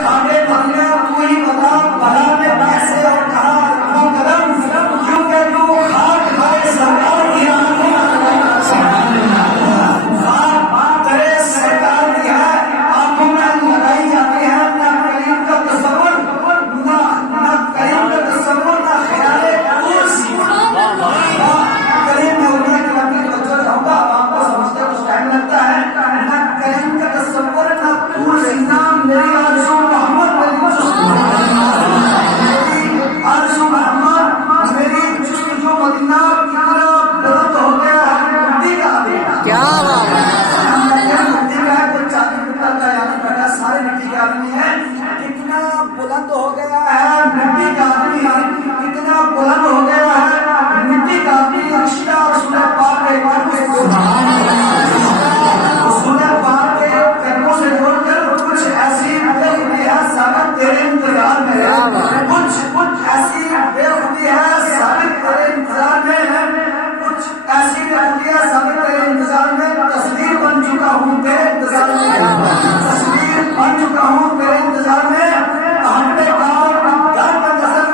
खाने महीने तू ही बता भला में कैसे और कहाँ रखूं कदम क्यों के तू खाट खाए सरकार की आंखों बात करे सरकार की है आंखों में लगाई जाती है ना करीम का तस्वुर ना करीम का तस्वुर ना ख्याले कुर्सी करीम में उन्हें की लंबी तवज्जो चाहूंगा आपको समझते कुछ टाइम लगता है ना करीम का तस्वुर ना कुर्सी ना मेरी आरज़ू मोहम्मद आरज़ू मोहम्मद मेरी जुस्तजू मदीना की तरफ बुलंद हो गया है मिट्टी का आदमी क्या बात है। मिट्टी का है कोई चांदी पत्थर का यानी बेटा सारे मिट्टी के आदमी हैं कितना बुलंद हो गया है मिट्टी का आदमी कितना बुलंद हो गया है मिट्टी का आदमी रिश्ता और सुनह पाक के कदमों से सुनह पाक के कदमों से जोड़कर कुछ ऐसी बेखुदी है साबित तेरे इंतजार में कुछ ऐसी बेखुदी है साबित तेरे इंतजार में कुछ ऐसी बेखुदी है साबित तेरे इंतजार में तस्वीर बन चुका हूँ तेरे इंतजार में तस्वीर बन चुका हूँ तेरे इंतजार में हटने काम दर पे नजर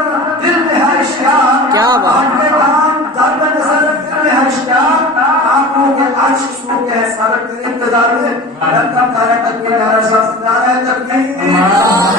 दिल में है इश्तियाक क्या बात। हटने काम दर पे नजर दिल में है इश्तियाक आंखों के आशिक सो के है साबित तेरे इंतजार में रब का तारा तकबीर नारा तकबीर